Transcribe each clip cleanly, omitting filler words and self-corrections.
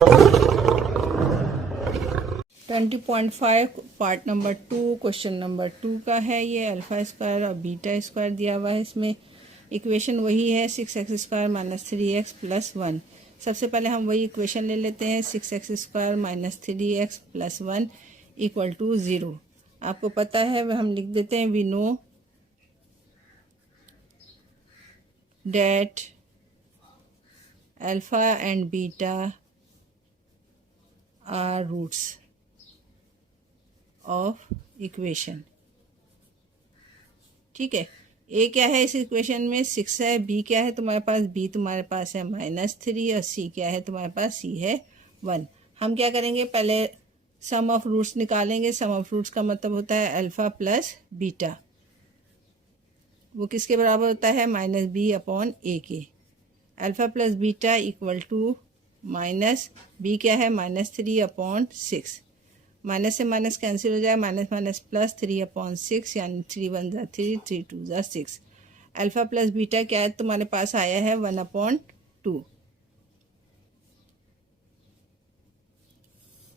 20.5 part number 2 question number 2 का है। ये अल्फा स्क्वायर और बीटा स्क्वायर दिया हुआ है। इसमें इक्वेशन वही है 6x square minus 3x plus 1। सबसे पहले हम वही इक्वेशन ले लेते हैं 6x square minus 3x plus 1 equal to 0। आपको पता है वह हम लिख देते हैं we know that alpha and beta are roots of equation. ठीक है, ए क्या है इस इक्वेशन में 6 है, बी क्या है तुम्हारे पास, बी तुम्हारे पास है -3 और सी क्या है तुम्हारे पास, सी है 1। हम क्या करेंगे, पहले सम ऑफ रूट्स निकालेंगे। सम ऑफ रूट्स का मतलब होता है अल्फा प्लस बीटा, वो किसके बराबर होता है -b/a के। Alpha plus beta equal to minus B क्या है -3/6। माइनस से माइनस कैंसिल हो जाए, माइनस माइनस प्लस 3/6 यानी 3 1 ज़ा 3 3 2 ज़ा 6। अल्फ़ा प्लस बीटा क्या है तुम्हारे पास आया है 1/2।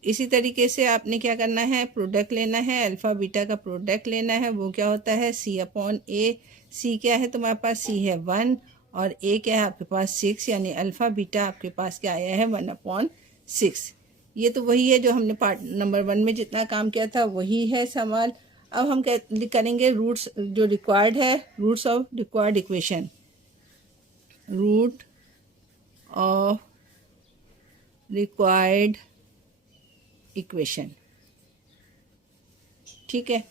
इसी तरीके से आपने क्या करना है, प्रोडक्ट लेना है, अल्फ़ा बीटा का प्रोडक्ट लेना है। वो क्या होता है c/a। सी क्या है तुम्हारे पास, सी है 1 और a क्या है आपके पास 6, यानी अल्फ़ा बीटा आपके पास क्या आया है 1/6। ये तो वही है जो हमने पार्ट नंबर 1 में जितना काम किया था वही है सवाल। अब हम करेंगे रूट्स जो रिक्वायर्ड है, roots of required equation. Root of required equation. ठीक है,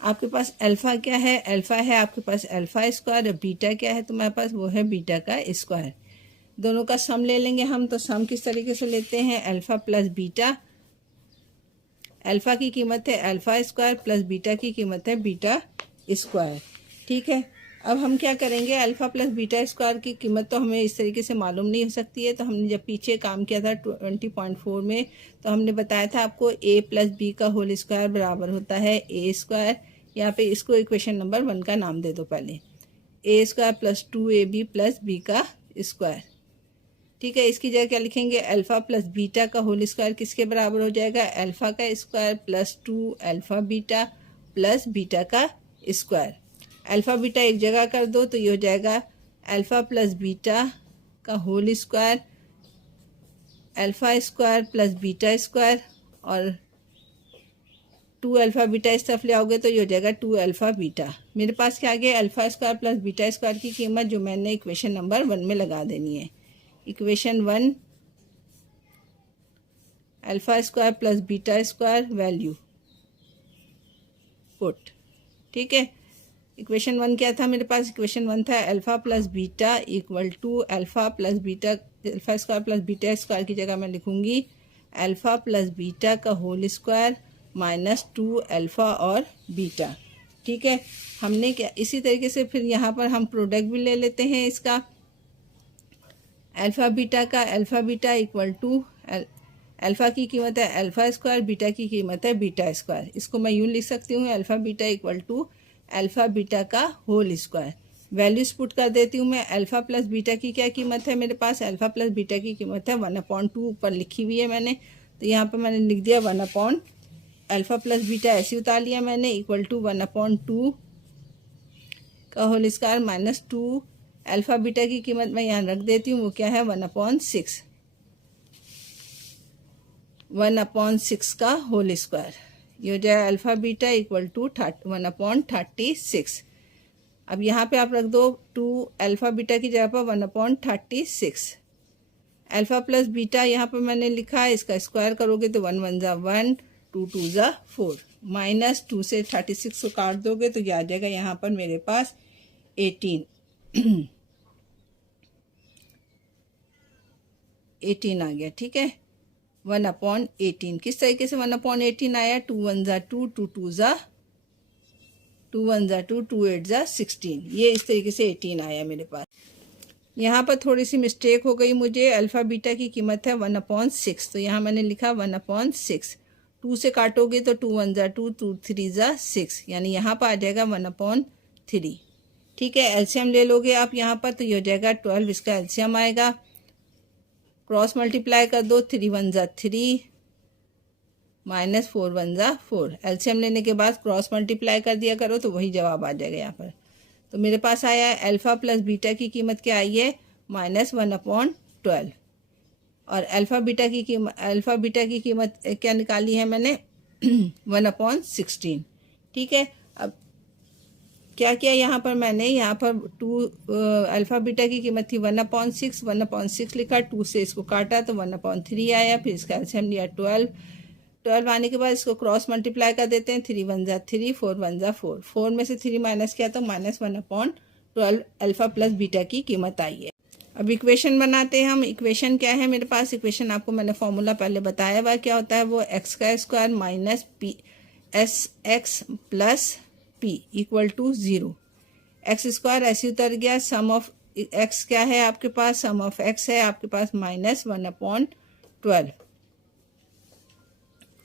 आपके पास अल्फ़ा क्या है, अल्फ़ा है आपके पास अल्फ़ा स्क्वायर, और बीटा क्या है तुम्हारे पास, वो है बीटा का स्क्वायर। दोनों का सम ले लेंगे हम। तो सम किस तरीके से लेते हैं, अल्फ़ा प्लस बीटा। अल्फ़ा की कीमत है अल्फ़ा स्क्वायर प्लस बीटा की कीमत है बीटा स्क्वायर। ठीक है, अब हम क्या करेंगे, अल्फ़ा प्लस बीटा स्क्वायर की कीमत तो हमें इस तरीके से मालूम नहीं हो सकती है। तो हमने जब पीछे काम किया था 20.4 में, तो हमने बताया था आपको a प्लस बी का होल स्क्वायर बराबर होता है a स्क्वायर। यहाँ पे इसको इक्वेशन नंबर 1 का नाम दे दो पहले, a square plus 2ab plus B का स्क्वायर। ठीक है, इसकी जगह क्या लिखेंगे, अल्फ़ा प्लस बीटा का होल स्क्वायर किसके बराबर हो जाएगा, अल्फ़ा का square plus 2 alpha beta plus beta का स्क्वायर। अल्फ़ा बीटा एक जगह कर दो तो ये हो जाएगा अल्फ़ा प्लस बीटा का whole square, alpha square plus beta square, और 2 अल्फ़ा बीटा इस तरफ ले आओगे तो ये हो जाएगा 2 अल्फ़ा बीटा। मेरे पास क्या आ गया, alpha square plus beta square की कीमत जो मैंने इक्वेशन नंबर 1 में लगा देनी है। Equation 1 alpha square plus beta square value put. ठीक है, इक्वेशन 1 क्या था मेरे पास, इक्वेशन 1 था alpha plus beta equal to alpha plus beta, alpha square plus beta square की जगह मैं लिखूंगी अल्फ़ा प्लस बीटा का होल स्क्वायर माइनस 2 अल्फ़ा और बीटा। ठीक है, हमने क्या इसी तरीके से फिर यहाँ पर हम प्रोडक्ट भी ले लेते हैं इसका। अल्फ़ा बीटा का alpha beta equal to alpha की कीमत है अल्फ़ा स्क्वायर, बीटा की कीमत है बीटा स्क्वायर। इसको मैं यूँ लिख सकती हूँ alpha beta equal to alpha beta का होल स्क्वायर। वैल्यूज पुट कर देती हूँ मैं। अल्फ़ा प्लस बीटा की क्या कीमत है मेरे पास, अल्फ़ा प्लस बीटा की कीमत है 1/2 ऊपर लिखी हुई है मैंने। तो यहाँ पर मैंने लिख दिया 1/ अल्फ़ा प्लस बीटा ऐसे उतार लिया मैंने, इक्वल टू 1/2 का whole square minus 2 alpha beta की कीमत मैं यहाँ रख देती हूँ, वो क्या है 1/6। 1/6 का होल स्क्वायर, ये हो जाए अल्फ़ा बीटा इक्वल टू 1/36। अब यहाँ पे आप रख दो 2 अल्फ़ा बीटा की जगह पर 1/36। अल्फ़ा प्लस बीटा यहाँ पर मैंने लिखा है, इसका स्क्वायर करोगे तो 1 1 ज़ा 1 2 2 ज़ा 4, माइनस 2 से 36 को काट दोगे तो यह आ जाएगा यहाँ पर मेरे पास 18 18 आ गया। ठीक है, 1/18 किस तरीके से 1/18 आया, 2 1 ज़ा 2 2 2 ज़ा 2 1 ज़ा 2 2 8 ज़ा 16, ये इस तरीके से 18 आया मेरे पास। यहाँ पर थोड़ी सी मिस्टेक हो गई मुझे, अल्फ़ा बीटा की कीमत है 1/6, तो यहाँ मैंने लिखा 1/6। 2 से काटोगे तो 2 1 ज़ा 2 2 3 ज़ा 6, यानी यहाँ पर आ जाएगा 1/3। ठीक है, एलसीएम ले लोगे आप यहाँ पर तो ये हो जाएगा 12, इसका एलसीएम आएगा क्रॉस मल्टीप्लाई कर दो, 3 1 ज़ा 3 माइनस 4 1 ज़ा 4। एलसीएम लेने के बाद क्रॉस मल्टीप्लाई कर दिया करो तो वही जवाब आ जाएगा यहाँ पर। तो मेरे पास आया है अल्फ़ा प्लस बीटा की कीमत क्या आई है, -1/12। और अल्फ़ा बीटा की कीमत क्या निकाली है मैंने, 1/16। ठीक है, अब क्या किया यहाँ पर मैंने, यहाँ पर अल्फ़ा बीटा की कीमत थी 1/6, 1/6 लिखा, 2 से इसको काटा तो 1/3 आया। फिर इसका एलसीएम लिया 12 आने के बाद इसको क्रॉस मल्टीप्लाई कर देते हैं, 3 1 ज़ा 3, 4 1 ज़ा 4। 4 में से 3 माइनस किया तो -1/12 अल्फ़ा प्लस बीटा की कीमत आई है। अब इक्वेशन बनाते हैं हम। इक्वेशन क्या है मेरे पास, इक्वेशन आपको मैंने फॉर्मूला पहले बताया हुआ क्या होता है, वो x² minus P S X plus P equal to 0। x² ऐसे उतर गया, सम ऑफ x क्या है आपके पास, सम ऑफ x है आपके पास -1/12।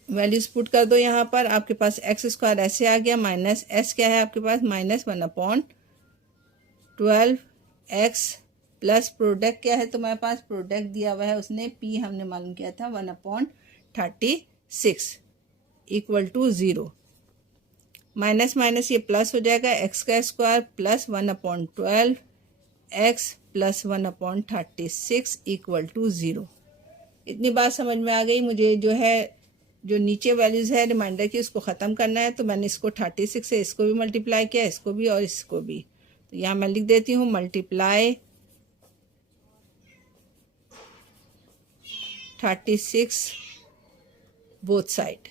वैल्यूज पुट कर दो यहाँ पर, आपके पास x² ऐसे आ गया, माइनस s क्या है आपके पास -1/12 x प्लस प्रोडक्ट क्या है तुम्हारे पास, प्रोडक्ट दिया हुआ है उसने p हमने मालूम किया था 1/36 इक्वल टू 0। माइनस माइनस ये प्लस हो जाएगा, x² plus 1/12 x plus 1/36 equal to 0। इतनी बात समझ में आ गई। मुझे जो नीचे वैल्यूज़ है रिमाइंडर की उसको ख़त्म करना है, तो मैंने इसको 36 से इसको भी मल्टीप्लाई किया, इसको भी और इसको भी। तो यहाँ मैं लिख देती हूँ मल्टीप्लाई 36 बोथ साइड।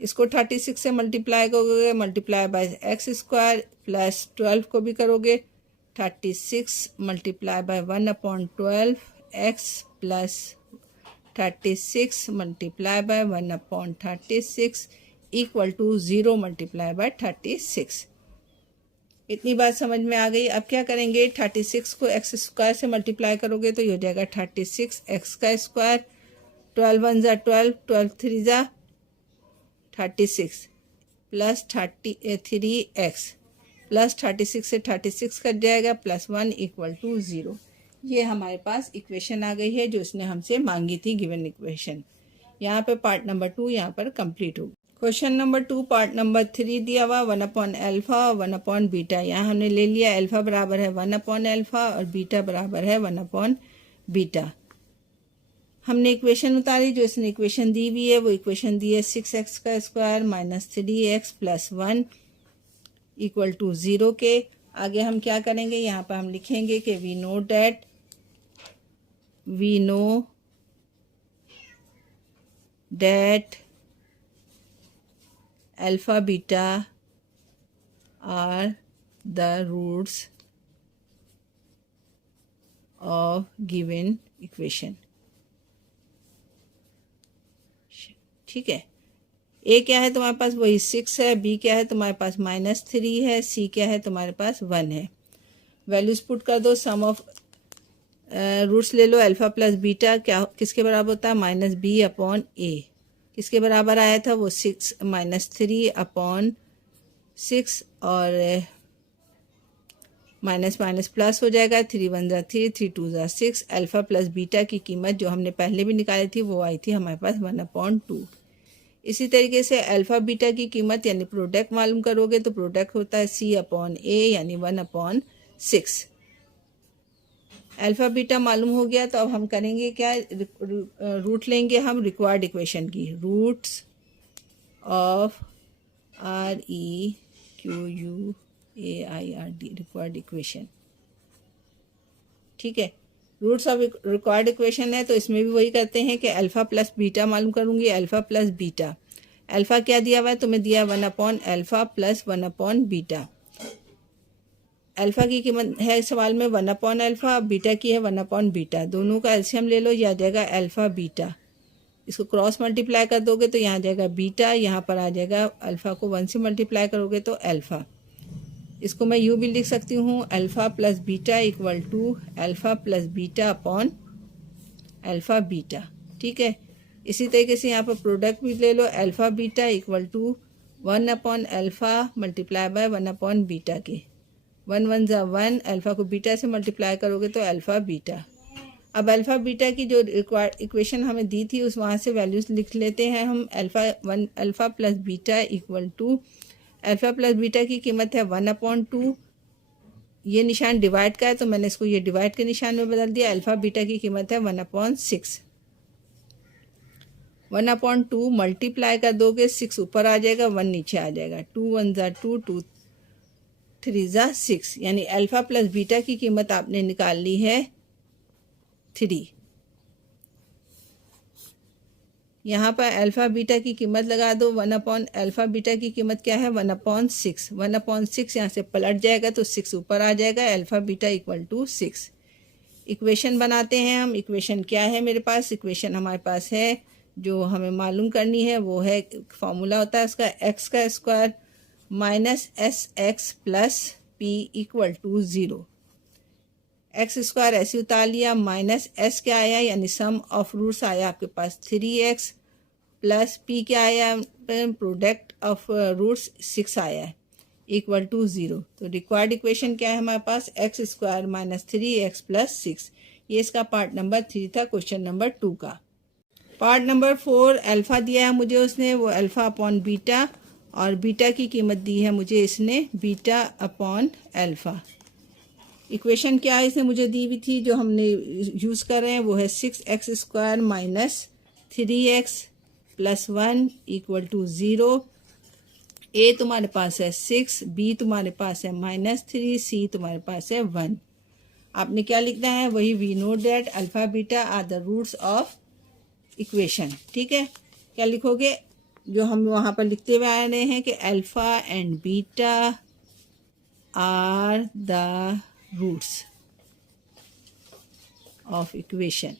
इसको 36 से मल्टीप्लाई करोगे, मल्टीप्लाई बाय x² प्लस 12 को भी करोगे, 36 multiply by 1/12 x plus 36 multiply by 1/36 equal to 0 multiply by 36। इतनी बात समझ में आ गई। अब क्या करेंगे, 36 को x² से मल्टीप्लाई करोगे तो ये हो जाएगा 36 x का स्क्वायर, 12 1 ज़ा 12, 12 3 ज़ा 36 प्लस 3x प्लस 36 से 36 कट जाएगा, प्लस 1 इक्वल टू 0। ये हमारे पास इक्वेशन आ गई है जो उसने हमसे मांगी थी, गिवन इक्वेशन। यहाँ पे पार्ट नंबर 2 यहाँ पर कंप्लीट हो। क्वेश्चन नंबर 2 पार्ट नंबर 3 दिया हुआ 1/α 1/बीटा। यहाँ हमने ले लिया अल्फा बराबर है 1/α और बीटा बराबर है 1/बीटा। हमने इक्वेशन उतारी, जो इसने इक्वेशन दी हुई है वो इक्वेशन दी है 6x का square minus 3x plus 1 equal to 0 के। आगे हम क्या करेंगे, यहाँ पर हम लिखेंगे कि we know that alpha beta are the roots of given equation. ठीक है, ए क्या है तुम्हारे पास, वही 6 है, बी क्या है तुम्हारे पास -3 है, सी क्या है तुम्हारे पास 1 है। वैल्यूज पुट कर दो, सम ऑफ रूट्स ले लो, अल्फा प्लस बीटा क्या किसके बराबर होता है, -b/a। किसके बराबर आया था वो 6 -3/6 और माइनस माइनस प्लस हो जाएगा, 3 1 ज़ा 3, 3 2 ज़ा 6। अल्फा प्लस बीटा की कीमत जो हमने पहले भी निकाली थी वो आई थी हमारे पास 1/2। इसी तरीके से अल्फा बीटा की कीमत यानी प्रोडक्ट मालूम करोगे तो प्रोडक्ट होता है c/a यानी 1/6। अल्फा बीटा मालूम हो गया तो अब हम करेंगे क्या, रूट लेंगे हम रिक्वायर्ड इक्वेशन की, roots of REQUAIRD required equation. ठीक है, रूट्स ऑफ रिक्वायर्ड इक्वेशन है तो इसमें भी वही करते हैं कि अल्फा प्लस बीटा मालूम करूंगी, अल्फा प्लस बीटा। अल्फा क्या दिया हुआ है तुम्हें, दिया 1/α प्लस 1/बीटा। अल्फा की कीमत है सवाल में 1/α, बीटा की है 1/बीटा। दोनों का एलसीएम ले लो, यह आ जाएगा अल्फा बीटा। इसको क्रॉस मल्टीप्लाई कर दोगे तो यहाँ आ जाएगा बीटा, यहाँ पर आ जाएगा अल्फा को 1 से मल्टीप्लाई करोगे तो अल्फा। इसको मैं यूँ भी लिख सकती हूँ, alpha plus beta equal to alpha plus beta upon alpha beta. ठीक है, इसी तरीके से यहाँ पर प्रोडक्ट भी ले लो, alpha beta equal to 1/α multiply by 1/बीटा के। 1 1 ज़ा 1, अल्फ़ा को बीटा से मल्टीप्लाई करोगे तो अल्फ़ा बीटा। अब अल्फ़ा बीटा की जो रिक्वायर्ड इक्वेशन हमें दी थी उस वहाँ से वैल्यूज़ लिख लेते हैं हम। Alpha plus beta equal to, alpha plus beta की कीमत है 1/2। ये निशान डिवाइड का है तो मैंने इसको ये डिवाइड के निशान में बदल दिया। अल्फ़ा बीटा की कीमत है 1/6। 1/2 मल्टीप्लाई कर दोगे, 6 ऊपर आ जाएगा, 1 नीचे आ जाएगा। 2 1 ज़ा 2, 2 3 ज़ा 6, यानी अल्फ़ा प्लस बीटा की कीमत आपने निकाल ली है 3। यहाँ पर अल्फ़ा बीटा की कीमत लगा दो। अल्फ़ा बीटा की कीमत क्या है? 1/6। 1/6 यहाँ से पलट जाएगा तो 6 ऊपर आ जाएगा। Alpha beta equal to 6। Equation बनाते हैं हम। इक्वेशन क्या है मेरे पास? इक्वेशन हमारे पास है जो हमें मालूम करनी है वो है, फॉर्मूला होता है उसका एक्स का square minus S X plus P equal to 0। X square ऐसे उतार लिया, माइनस एस क्या आया यानी सम ऑफ रूट्स आया आपके पास 3x, प्लस पी क्या आया, प्रोडक्ट ऑफ रूट्स 6 आया है, इक्वल टू 0। तो रिक्वायर्ड इक्वेशन क्या है हमारे पास? X square minus 3x plus 6। ये इसका पार्ट नंबर 3 था क्वेश्चन नंबर 2 का। पार्ट नंबर 4, अल्फ़ा दिया है मुझे उसने, वो अल्फ़ा अपॉन बीटा, और बीटा की कीमत दी है मुझे इसने बीटा अपॉन अल्फ़ा। इक्वेशन क्या है इसने मुझे दी हुई थी जो हमने यूज़ कर रहे हैं वो है 6x square minus 3x plus 1 equal to 0। ए तुम्हारे पास है 6, बी तुम्हारे पास है -3, सी तुम्हारे पास है 1। आपने क्या लिखना है? वही we know that alpha beta are the roots of equation. ठीक है, क्या लिखोगे? जो हम वहाँ पर लिखते हुए आ रहे हैं कि alpha and beta are the roots of equation.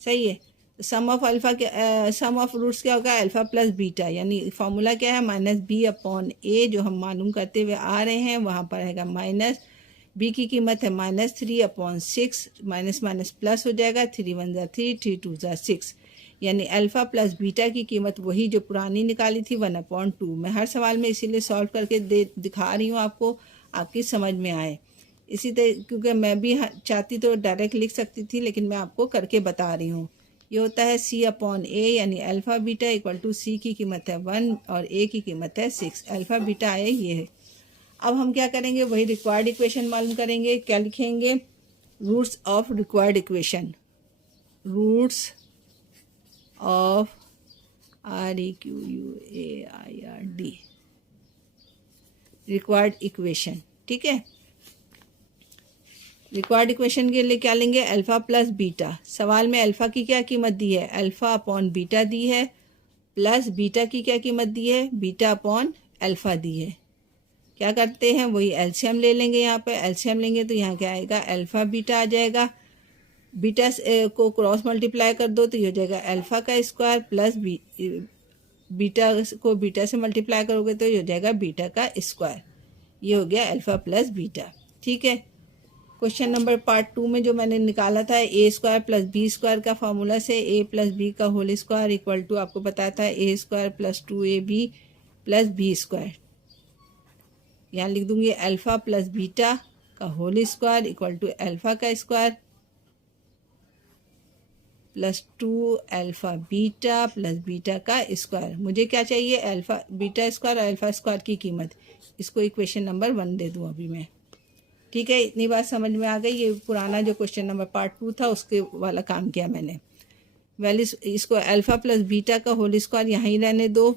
सही है। सम ऑफ अल्फ़ा के सम ऑफ रूट्स क्या होगा? अल्फ़ा प्लस बीटा, यानी फॉर्मूला क्या है? माइनस बी अपॉन ए, जो हम मालूम करते हुए आ रहे हैं वहाँ पर रहेगा माइनस बी की कीमत है -3/6, माइनस माइनस प्लस हो जाएगा, 3 1 ज़ा 3, 3 2 ज़ा 6, यानी अल्फ़ा प्लस बीटा की कीमत वही जो पुरानी निकाली थी 1/2। मैं हर सवाल में इसीलिए सॉल्व करके दिखा रही हूँ आपको, आपकी समझ में आए। इसी तरह क्योंकि मैं भी चाहती तो डायरेक्ट लिख सकती थी, लेकिन मैं आपको करके बता रही हूँ। ये होता है C अपॉन ए, यानी alpha beta equal to C की कीमत है 1 और A की कीमत है 6। अल्फ़ा बीटा आया ये है। अब हम क्या करेंगे? वही रिक्वायर्ड इक्वेशन मालूम करेंगे। क्या लिखेंगे? Roots of required equation, roots of REQUAIRD required equation. ठीक है, रिक्वायर्ड इक्वेशन के लिए क्या लेंगे? Alpha plus beta. सवाल में अल्फ़ा की क्या कीमत दी है? अल्फ़ा अपॉन बीटा दी है, प्लस बीटा की क्या कीमत दी है? बीटा अपॉन अल्फ़ा दी है। क्या करते हैं? वही एलसीएम ले लेंगे। यहाँ पे एलसीएम लेंगे तो यहाँ क्या आएगा? अल्फ़ा बीटा आ जाएगा। बीटा को क्रॉस मल्टीप्लाई कर दो तो ये हो जाएगा अल्फ़ा का स्क्वायर प्लस बीटा को बीटा से मल्टीप्लाई करोगे तो ये हो जाएगा बीटा का स्क्वायर। ये हो गया अल्फ़ा प्लस बीटा। ठीक है, क्वेश्चन नंबर पार्ट 2 में जो मैंने निकाला था a square plus b square का फॉर्मूला से, ए प्लस बी का होल स्क्वायर इक्वल टू आपको बताया था a square plus 2ab plus b square. यहाँ लिख दूंगी अल्फ़ा प्लस बीटा का whole square equal to alpha का square plus 2 alpha beta plus beta का स्क्वायर। मुझे क्या चाहिए? अल्फ़ा बीटा स्क्वायर और अल्फ़ा स्क्वायर की कीमत। इसको इक्वेशन नंबर 1 दे दूँ अभी मैं। ठीक है, इतनी बात समझ में आ गई। ये पुराना जो क्वेश्चन नंबर पार्ट 2 था उसके वाला काम किया मैंने। वैल्यू इसको अल्फ़ा प्लस बीटा का होल स्क्वायर यहाँ ही रहने दो,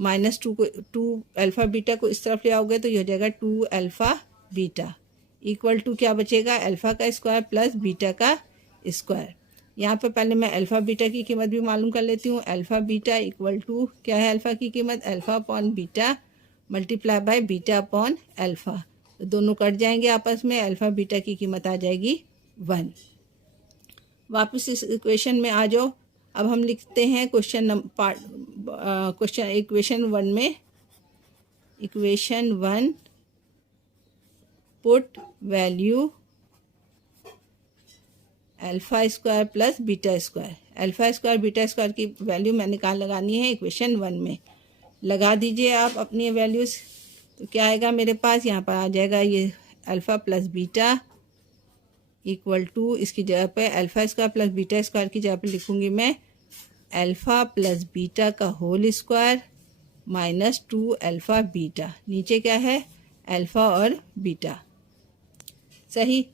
-2 को 2 अल्फ़ा बीटा को इस तरफ ले आओगे तो ये हो जाएगा 2 अल्फ़ा बीटा इक्वल टू क्या बचेगा? अल्फ़ा का स्क्वायर प्लस बीटा का स्क्वायर। यहाँ पर पहले मैं अल्फ़ा बीटा की कीमत भी मालूम कर लेती हूँ। अल्फ़ा बीटा इक्वल टू क्या है? अल्फ़ा की कीमत alpha upon beta multiply by beta upon alpha, तो दोनों कट जाएंगे आपस में। अल्फ़ा बीटा की कीमत आ जाएगी 1। वापस इस इक्वेशन में आ जाओ। अब हम लिखते हैं क्वेश्चन इक्वेशन 1 में, equation 1 put value alpha square plus beta square. Alpha square beta square की वैल्यू मैंने कहाँ लगानी है? इक्वेशन 1 में लगा दीजिए आप अपनी वैल्यूज़। तो क्या आएगा मेरे पास, यहाँ पर आ जाएगा ये alpha plus beta equal to, इसकी जगह पे alpha square plus beta square की जगह पे लिखूँगी मैं अल्फ़ा प्लस बीटा का whole square minus 2 alpha beta. नीचे क्या है, अल्फ़ा और बीटा। सही।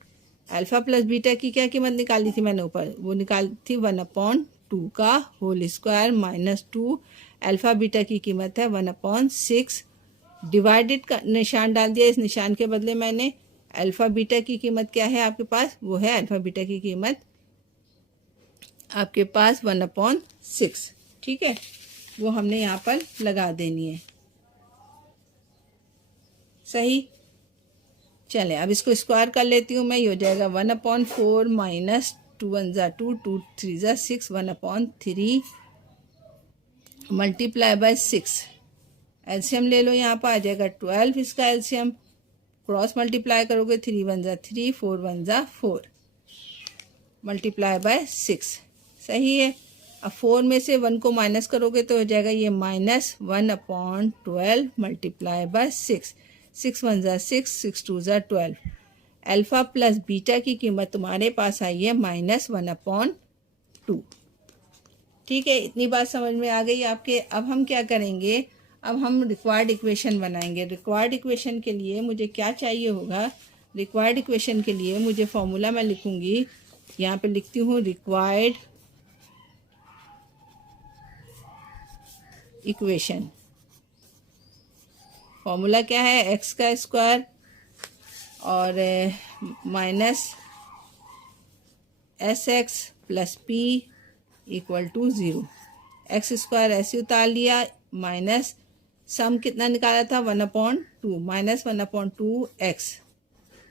अल्फ़ा प्लस बीटा की क्या कीमत निकाली थी मैंने ऊपर, वो निकाली थी 1/2 का whole square minus 2 alpha beta की कीमत है 1/6। डिवाइडेड का निशान डाल दिया, इस निशान के बदले मैंने अल्फ़ा बीटा की कीमत क्या है आपके पास, वो है अल्फ़ा बीटा की कीमत आपके पास 1/6। ठीक है, वो हमने यहाँ पर लगा देनी है। सही। चले अब इसको स्क्वायर कर लेती हूँ मैं। ये हो जाएगा 1/4 माइनस 2 1 ज़ा 2 2 3 ज़ा 6 1/3 मल्टीप्लाई बाय 6। एलसीएम ले लो, यहाँ पर आ जाएगा 12। इसका एलसीएम क्रॉस मल्टीप्लाई करोगे 3 1 ज़ा 3 4 1 ज़ा 4 मल्टीप्लाई बाय 6। सही है। अब 4 में से 1 को माइनस करोगे तो हो जाएगा ये माइनस 1/12 मल्टीप्लाई बाय 6। 6 1 ज़ा 6 6 2 ज़ा 12। अल्फ़ा प्लस बीटा की कीमत तुम्हारे पास आई है -1/2। ठीक है, इतनी बात समझ में आ गई आपके। अब हम क्या करेंगे, अब हम रिक्वायर्ड इक्वेशन बनाएंगे। रिक्वायर्ड इक्वेशन के लिए मुझे क्या चाहिए होगा, रिक्वायर्ड इक्वेशन के लिए मुझे फॉर्मूला मैं लिखूंगी, यहाँ पे लिखती हूँ रिक्वायर्ड इक्वेशन। फॉर्मूला क्या है, एक्स का स्क्वायर और minus S X plus P equal to 0। X square ऐसे उतार लिया, माइनस सम कितना निकाला था 1/2 माइनस 1/2 एक्स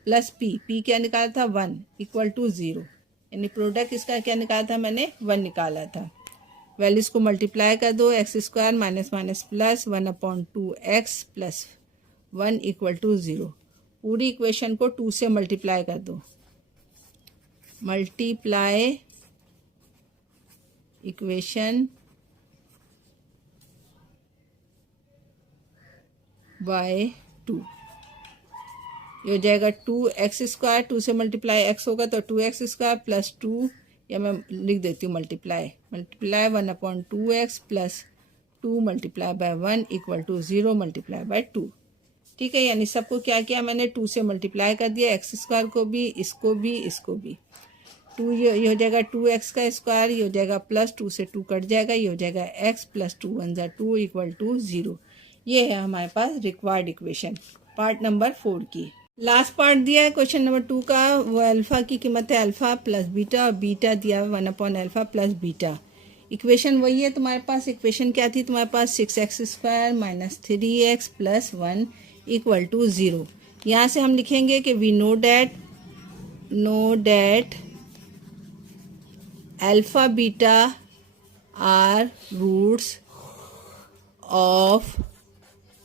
प्लस पी क्या निकाला था 1 इक्वल टू 0। यानी प्रोडक्ट इसका क्या निकाला था मैंने, 1 निकाला था। वैल्यूज को मल्टीप्लाई कर दो, X square minus minus plus 1/2 X plus 1 equal to 0। पूरी इक्वेशन को 2 से मल्टीप्लाई कर दो। Multiply equation by 2। ये हो जाएगा 2x स्क्वायर, 2 से मल्टीप्लाई x होगा तो 2x स्क्वायर प्लस 2, या मैं लिख देती हूँ multiply 1/2x plus 2 multiply by 1 equal to 0 multiply by 2। ठीक है, यानी सबको क्या किया मैंने, 2 से मल्टीप्लाई कर दिया, एक्स स्क्वायर को भी, इसको भी, इसको भी। 2 ये हो जाएगा 2x का स्क्वायर, ये हो जाएगा प्लस 2 से 2 कट जाएगा, ये हो जाएगा x प्लस 2 1 ज़ा 2 इक्वल टू 0। ये है हमारे पास रिक्वायर्ड इक्वेशन पार्ट नंबर 4 की। लास्ट पार्ट दिया है क्वेश्चन नंबर 2 का, वो अल्फ़ा की कीमत है अल्फ़ा प्लस बीटा और बीटा दिया है 1/α प्लस बीटा। इक्वेशन वही है तुम्हारे पास। इक्वेशन क्या थी तुम्हारे पास, 6x square minus 3x plus 1 equal to 0। यहाँ से हम लिखेंगे कि we know that alpha beta are roots of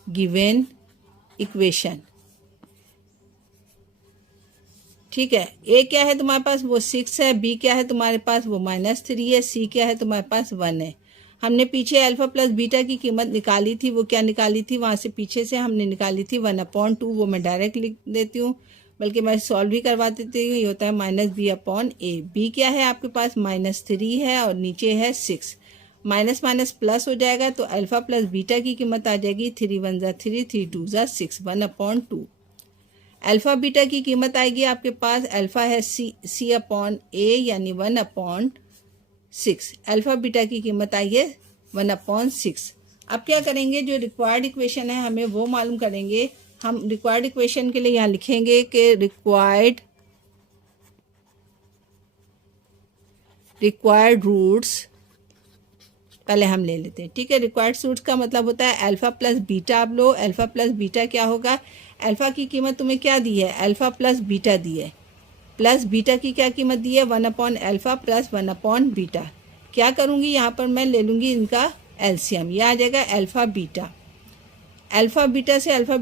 given equation. ठीक है, ए क्या है तुम्हारे पास, वो 6 है, बी क्या है तुम्हारे पास, वो -3 है, सी क्या है तुम्हारे पास 1 है। हमने पीछे अल्फ़ा प्लस बीटा की कीमत निकाली थी, वो क्या निकाली थी, वहाँ से पीछे से हमने निकाली थी 1/2। वो मैं डायरेक्ट लिख देती हूँ, बल्कि मैं सॉल्व भी करवा देती हूँ। ये होता है -b/a। बी क्या है आपके पास, -3 है और नीचे है 6। माइनस माइनस प्लस हो जाएगा तो अल्फ़ा प्लस बीटा की कीमत आ जाएगी 3 1 ज़ा 3 3 2 ज़ा 6 1/2। अल्फ़ा बीटा की कीमत आएगी आपके पास, अल्फ़ा है c/a यानी 1/6। अल्फ़ा बीटा की कीमत आई है 1/6। अब क्या करेंगे, जो रिक्वायर्ड इक्वेशन है हमें वो मालूम करेंगे। हम रिक्वायर्ड इक्वेशन के लिए यहाँ लिखेंगे कि रिक्वायर्ड रूट्स पहले हम ले लेते हैं। ठीक है, रिक्वायर्ड रूट्स का मतलब होता है अल्फ़ा प्लस बीटा। आप लो अल्फ़ा प्लस बीटा क्या होगा, अल्फ़ा की कीमत तुम्हें क्या दी है, अल्फ़ा प्लस बीटा दी है, प्लस बीटा की क्या कीमत दी है 1/α प्लस 1/बीटा। क्या करूँगी, यहाँ पर मैं ले लूँगी इनका एलसीएम, यह आ जाएगा अल्फ़ा बीटा। अल्फ़ा बीटा से अल्फ़ा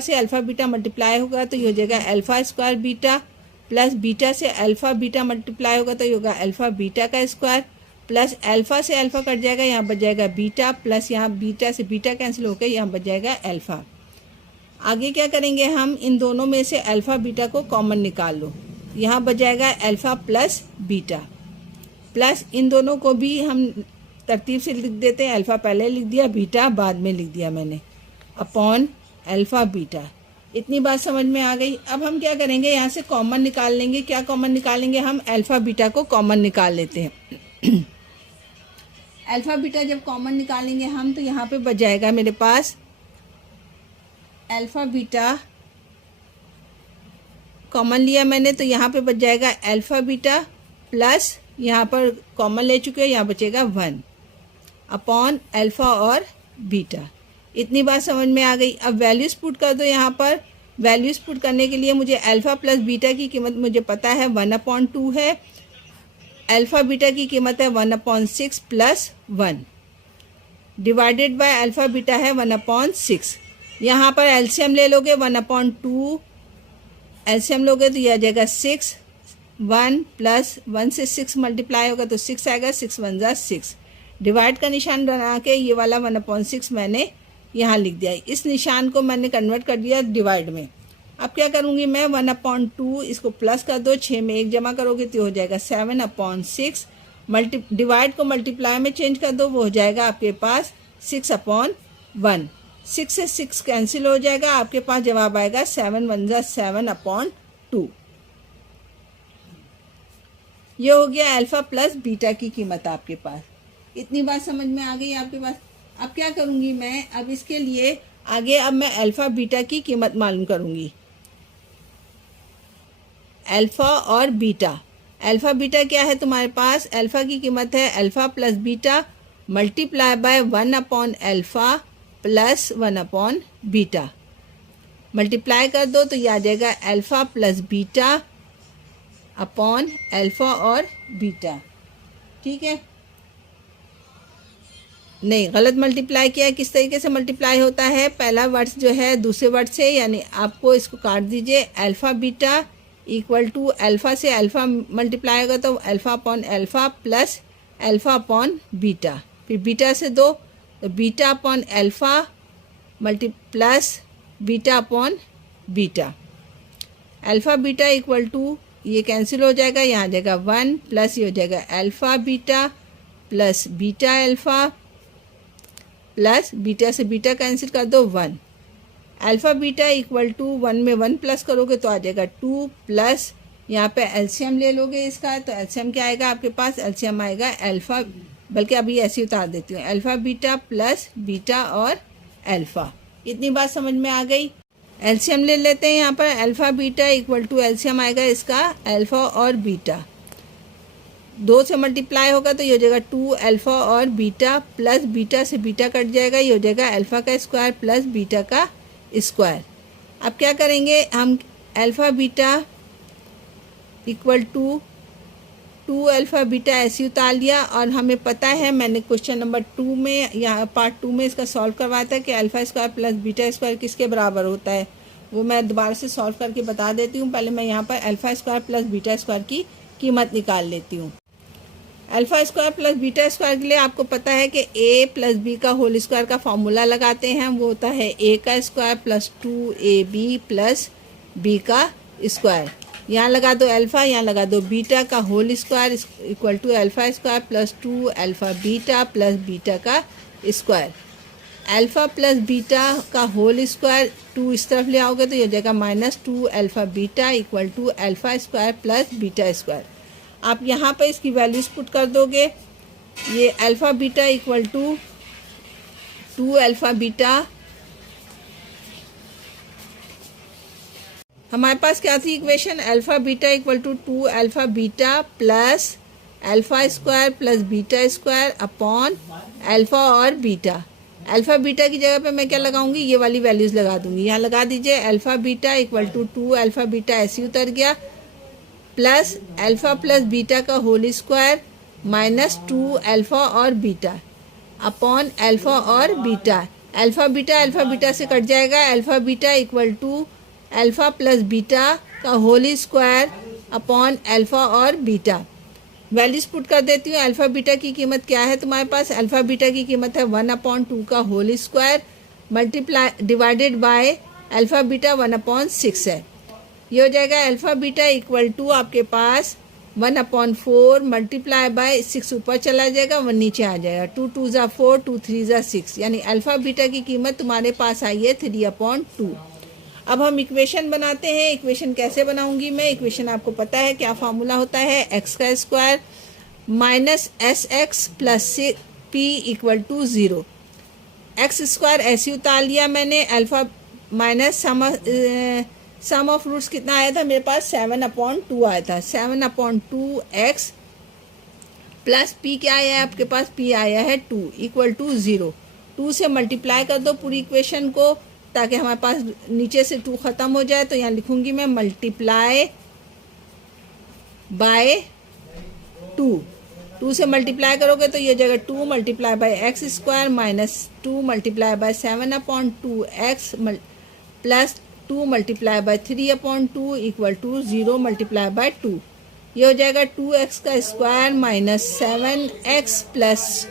से अल्फ़ा बीटा मल्टीप्लाई होगा तो ये हो जाएगा alpha square beta, plus beta से अल्फ़ा बीटा मल्टीप्लाई होगा तो ये होगा अल्फ़ा बीटा का स्क्वायर, प्लस अल्फ़ा से अल्फ़ा कट जाएगा, यहाँ बच जाएगा बीटा, प्लस यहाँ बीटा से बीटा कैंसिल होकर यहाँ बच जाएगा अल्फ़ा। आगे क्या करेंगे हम, इन दोनों में से अल्फ़ा बीटा को कॉमन निकाल लो, यहाँ बच जाएगा अल्फ़ा प्लस बीटा, प्लस इन दोनों को भी हम तरतीब से लिख देते हैं, अल्फ़ा पहले लिख दिया, बीटा बाद में लिख दिया मैंने, अपॉन अल्फ़ा बीटा। इतनी बात समझ में आ गई। अब हम क्या करेंगे, यहाँ से कॉमन निकाल लेंगे। क्या कॉमन निकालेंगे हम, अल्फ़ा बीटा को कॉमन निकाल लेते हैं। अल्फ़ा बीटा जब कॉमन निकालेंगे हम तो यहाँ पे बच जाएगा मेरे पास अल्फ़ा बीटा, कॉमन लिया मैंने तो यहाँ पे बच जाएगा अल्फ़ा बीटा प्लस यहाँ पर कॉमन ले चुके हैं, यहाँ बचेगा 1 अपॉन अल्फ़ा और बीटा। इतनी बात समझ में आ गई। अब वैल्यूज़ पुट कर दो यहाँ पर। वैल्यूज़ पुट करने के लिए मुझे अल्फ़ा प्लस बीटा की कीमत मुझे पता है 1/2 है, अल्फ़ा बीटा की कीमत है 1/6 plus 1 divided by alpha beta है 1/6। यहाँ पर एलसीएम ले लोगे 1/2, एलसीएम लोगे तो यह आ जाएगा 6, 1 प्लस 1 से 6 मल्टीप्लाई होगा तो 6 आएगा, 6 1 जा 6। डिवाइड का निशान बना के ये वाला 1/6 मैंने यहाँ लिख दिया। इस निशान को मैंने कन्वर्ट कर दिया डिवाइड में। अब क्या करूँगी मैं, 1/2 इसको प्लस कर दो, 6 में 1 जमा करोगे तो हो जाएगा 7/6। डिवाइड को मल्टीप्लाई में चेंज कर दो, वो हो जाएगा आपके पास 6/1। 6 से 6 कैंसिल हो जाएगा, आपके पास जवाब आएगा 7 1 जा 7/2। ये हो गया अल्फ़ा प्लस बीटा की कीमत आपके पास। इतनी बात समझ में आ गई आपके पास। अब क्या करूँगी मैं, अब इसके लिए आगे अब मैं अल्फ़ा बीटा की कीमत मालूम करूँगी। अल्फ़ा और बीटा, अल्फ़ा बीटा क्या है तुम्हारे पास, अल्फ़ा की कीमत है alpha plus beta multiply by 1/अल्फ़ा प्लस 1/बीटा। मल्टीप्लाई कर दो तो ये आ जाएगा alpha plus beta upon alpha और बीटा। ठीक है, नहीं गलत मल्टीप्लाई किया है। किस तरीके से मल्टीप्लाई होता है, पहला वर्ड्स जो है दूसरे वर्ड से, यानी आपको इसको काट दीजिए। Alpha beta equal to alpha से अल्फ़ा मल्टीप्लाई होगा तो alpha upon alpha plus alpha upon beta, फिर बीटा से 2 तो beta upon alpha plus beta upon beta. Alpha beta equal to ये कैंसिल हो जाएगा, यहाँ आ जाएगा 1 प्लस ये हो जाएगा alpha beta plus beta alpha plus beta से बीटा कैंसिल कर दो 1। अल्फ़ा बीटा इक्वल टू 1 में 1 प्लस करोगे तो आ जाएगा 2 प्लस यहाँ पे एलसीएम ले लोगे इसका तो एलसीएम क्या आएगा आपके पास, एलसीएम आएगा अल्फ़ा, बल्कि अभी ऐसे उतार देती हूँ, अल्फ़ा बीटा प्लस बीटा और अल्फ़ा। इतनी बात समझ में आ गई। एलसीएम ले लेते हैं यहाँ पर, alpha beta equal to LCM आएगा इसका अल्फ़ा और बीटा, 2 से मल्टीप्लाई होगा तो ये हो जाएगा 2 अल्फ़ा और बीटा प्लस बीटा से बीटा कट जाएगा, ये हो जाएगा अल्फ़ा का स्क्वायर प्लस बीटा का स्क्वायर। अब क्या करेंगे हम, alpha beta equal to 2 alpha beta ऐसे उतार लिया, और हमें पता है मैंने क्वेश्चन नंबर 2 में यहाँ पार्ट 2 में इसका सॉल्व करवाया था कि alpha square plus beta square किसके बराबर होता है। वो मैं दोबारा से सॉल्व करके बता देती हूँ। पहले मैं यहाँ पर alpha square plus beta square की कीमत निकाल लेती हूँ। Alpha square plus beta square के लिए आपको पता है कि a प्लस बी का होल स्क्वायर का फॉर्मूला लगाते हैं, वो होता है a का square plus 2ab plus b का स्क्वायर। यहाँ लगा दो अल्फ़ा, यहाँ लगा दो बीटा का whole square equal to alpha square plus 2 alpha beta plus beta का स्क्वायर। अल्फ़ा प्लस बीटा का होल स्क्वायर 2 इस तरफ ले आओगे तो ये हो जाएगा -2 alpha beta equal to alpha square plus beta square. आप यहाँ पर इसकी वैल्यूज़ पुट कर दोगे, ये alpha beta equal to 2 alpha beta, हमारे पास क्या थी equation, alpha beta equal to 2 alpha beta plus alpha square plus beta square upon alpha और बीटा। अल्फ़ा बीटा की जगह पे मैं क्या लगाऊंगी, ये वाली वैल्यूज़ लगा दूंगी। यहाँ लगा दीजिए alpha beta equal to 2 alpha beta ऐसे उतर गया प्लस अल्फ़ा प्लस बीटा का होल स्क्वायर -2 अल्फ़ा और बीटा अपॉन अल्फ़ा और बीटा। अल्फ़ा बीटा से कट जाएगा, alpha beta equal to alpha plus beta का होल स्क्वायर अपॉन अल्फ़ा और बीटा। वैल्यूज पुट कर देती हूँ। अल्फ़ा बीटा की कीमत क्या है तुम्हारे पास? अल्फ़ा बीटा की कीमत है 1/2 का whole square multiply divided by alpha beta 1/6 है। ये हो जाएगा अल्फ़ा बीटा इक्वल टू आपके पास 1/4 मल्टीप्लाई बाय 6 ऊपर चला जाएगा, 1 नीचे आ जाएगा। 2 2 ज़ा 4, 2 3 ज़ा 6, यानी अल्फ़ा बीटा की कीमत तुम्हारे पास आई है 3/2। अब हम इक्वेशन बनाते हैं। इक्वेशन कैसे बनाऊंगी मैं? इक्वेशन आपको पता है क्या फार्मूला होता है? एक्स का square minus S X plus P equal to 0। X square ऐसे उतार लिया मैंने, alpha minus sum of roots कितना आया था मेरे पास? 7/2 आया था। 7/2 एक्स प्लस पी क्या आया है आपके पास? पी आया है 2 इक्वल टू 0। 2 से मल्टीप्लाई कर दो पूरी इक्वेशन को, ताकि हमारे पास नीचे से 2 ख़त्म हो जाए। तो यहाँ लिखूंगी मैं मल्टीप्लाई बाय 2। 2 से मल्टीप्लाई करोगे तो ये जगह 2 multiply by X square minus 2 multiply by 7/2 X plus 2 multiply by 3/2 equal to 0 multiply by 2। ये हो जाएगा 2x का स्क्वायर माइनस 7x प्लस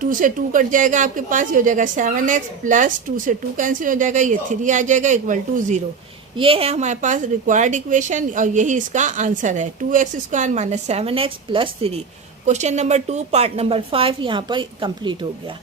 2 से 2 कट जाएगा आपके पास, ये हो जाएगा 7x प्लस 2 से 2 कैंसिल हो जाएगा, ये 3 आ जाएगा इक्वल टू 0। ये है हमारे पास रिक्वायर्ड इक्वेशन और यही इसका आंसर है 2x square minus 7x plus 3। Question number 2 part number 5 यहाँ पर कंप्लीट हो गया।